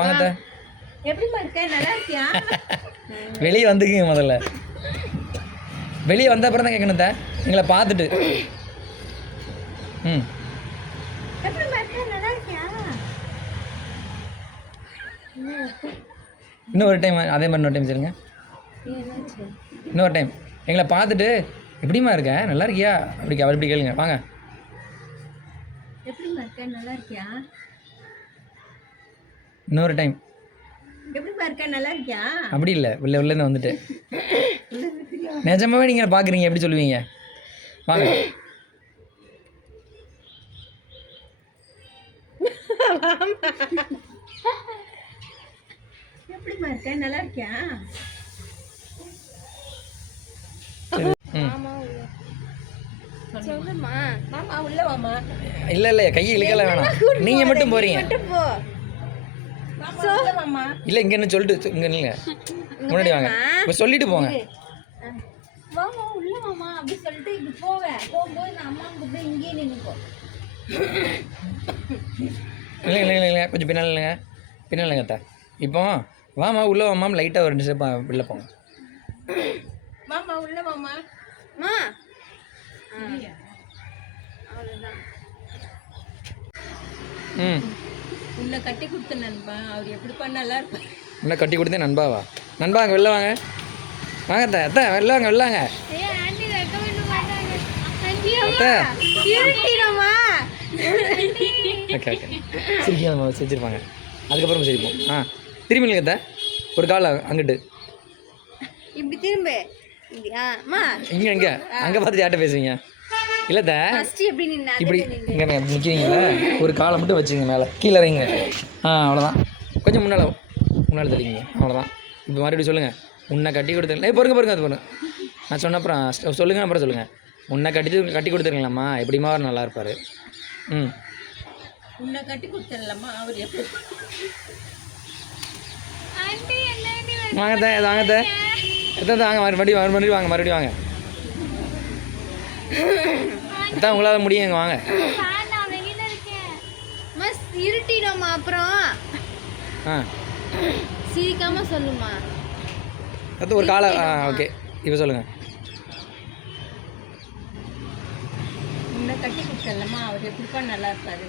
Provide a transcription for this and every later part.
வாங்க. எப்படிமா இருக்க? நல்லா இருக்கியா? வெளியே வந்துக்குங்க முதல்ல. வெளியே வந்த அப்புறம் தான் கேட்கணும் தான் எங்களை பார்த்துட்டு. ம் எப்படிமா இருக்க? நல்லா இருக்கியா? இன்னும் ஒரு டைம் அதே மாதிரி இன்னொரு டைம் சொல்லுங்க. இன்னொரு டைம் எங்களை பார்த்துட்டு எப்படிமா இருக்க? நல்லா இருக்கியா? அப்படி கேளுங்க. வாங்க. எப்படிமா இருக்க? நல்லா இருக்கியா? இன்னொரு டைம். எப்படிமா இருக்க? நல்லா இருக்கியா? அப்படி இல்லை, உள்ளேருந்து வந்துட்டு நிஜமாவே நீங்கள் பார்க்குறீங்க எப்படி சொல்லுவீங்க? வாங்க. எப்படிமா இருக்க? நல்லா இருக்கியா? சொல்லுமா. மாமா உள்ள வாமா. இல்லை கையை இழுக்கல வேணாம், நீங்கள் மட்டும் போகிறீங்க. இல்லை இங்கே என்ன சொல்லிட்டு இங்கே இல்லைங்க, முன்னாடி வாங்க. இப்போ சொல்லிட்டு போங்க. வாமா உள்ள வாமா அப்படி சொல்லிட்டு இப்படி போவேன். போகும்போது நான் அம்மா கூப்பிட்டு இங்கேயே நின்றுப்போம். இல்லைங்க கொஞ்சம் பின்னால் இல்லைங்க அத்தா. இப்போ வாமா உள்ளே வாமா, லைட்டாக ஒரு 2 ஸ்டெப் வெளில போங்க. மாமா உள்ள வாமா. மா அவ்வளோதான். உன்னை கட்டி கொடுத்த நண்பா, அவர் எப்படி பண்ணாலா இருப்பார். உன்னை கட்டி கொடுத்தேன் நண்பாவா? நண்பா அங்கே வெளில வாங்க. வாங்க அத்தா வெளில வாங்க. ஓகே சிரிச்சிருப்பாங்க. அதுக்கப்புறம் சிரிப்போம். திரும்பி இல்லைங்க ஒரு கால் அங்கிட்டு இப்படி திரும்ப இங்கே அங்கே பார்த்து யார்கிட்ட பேசுவீங்க? இல்லை இப்படி இங்கே நிற்கிறீங்களா? ஒரு காலை மட்டும் வச்சுங்க மேலே, கீழே இறங்க. அவ்வளோதான். கொஞ்சம் முன்னால் தெரியுங்க. அவ்வளோதான். இப்போ மறுபடியும் சொல்லுங்கள். உன்னை கட்டி கொடுத்துருங்க. பொறுங்க அது பொறுங்க. நான் சொன்ன அப்புறம் சொல்லுங்கள். அப்புறம் சொல்லுங்கள். உன்னை கட்டி கொடுத்துருங்களாம்மா, எப்படிமா அவர் நல்லா இருப்பார். உன்னை கட்டி கொடுத்துடலாமா, அவர் எப்படி? வாங்க வாங்க மறுபடியும் வாங்க. அதான் உங்களால் முடியுங்க. வாங்க. இருட்டிடுமா அப்புறம். சிரிக்காம சொல்லுமா. அது ஒரு காலை. ஓகே இப்போ சொல்லுங்கள். உன்னை கட்டி கொடுத்துடலாமா, அவர் எப்படிப்பா நல்லா இருப்பாரு.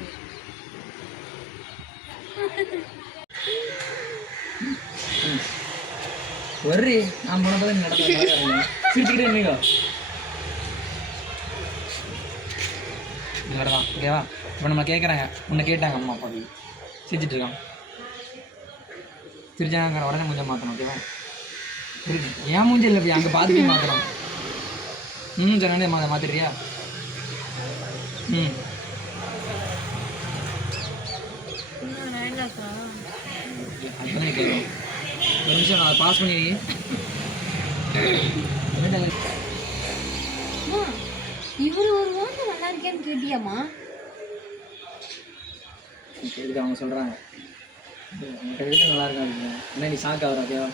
வர்றி நான் போன போது சிரிச்சுக்கிட்டே இருந்தீங்க. நடதான் ஓகேவா? இப்போ நம்ம கேட்குறாங்க, உன்னை கேட்டாங்க அம்மா அப்பா சிரிச்சிட்டு இருக்கான். சிரிச்சாங்கிற உடனே கொஞ்சம் மாற்றணும். ஓகேவா? இருக்கு ஏன் மூஞ்சி இல்லை போய் அங்கே பார்த்துட்டு மாற்றுறோம். சொன்னே மாற்றிடுறியா? அதுதான் கேட்கும். ஒரு நிமிஷம் நான் பாஸ் பண்ணி இவர் ஒரு வார்த்தை நல்லா இருக்கேன்னு கேட்டியாமா? இதுக்கு அவங்க சொல்கிறாங்க நல்லா இருக்காங்க. என்ன நீ ஷாக் ஆகிற? ஓகேவா?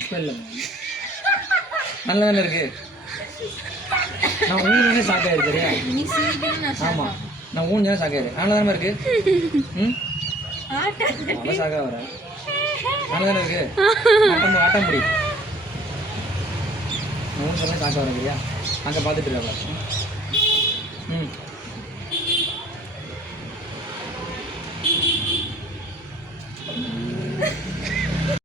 இப்போ இல்லைம்மா நல்ல தானே இருக்கு. நான் ஊஞ்சே ஷாக் ஆகிருக்கு. சரியா? ஆமாம் நான் ஊஞ்சே ஷாக் ஆகிருக்கு. நல்ல தானே இருக்கு. அவ்வளோ ஷாக் ஆகிற நல்ல தானே இருக்கு. ஆட்டம் முடி. ஊஞ்செல்லாம் ஷாக் ஆகிற. சரியா? அங்கே பார்த்துட்டு இருக்கா.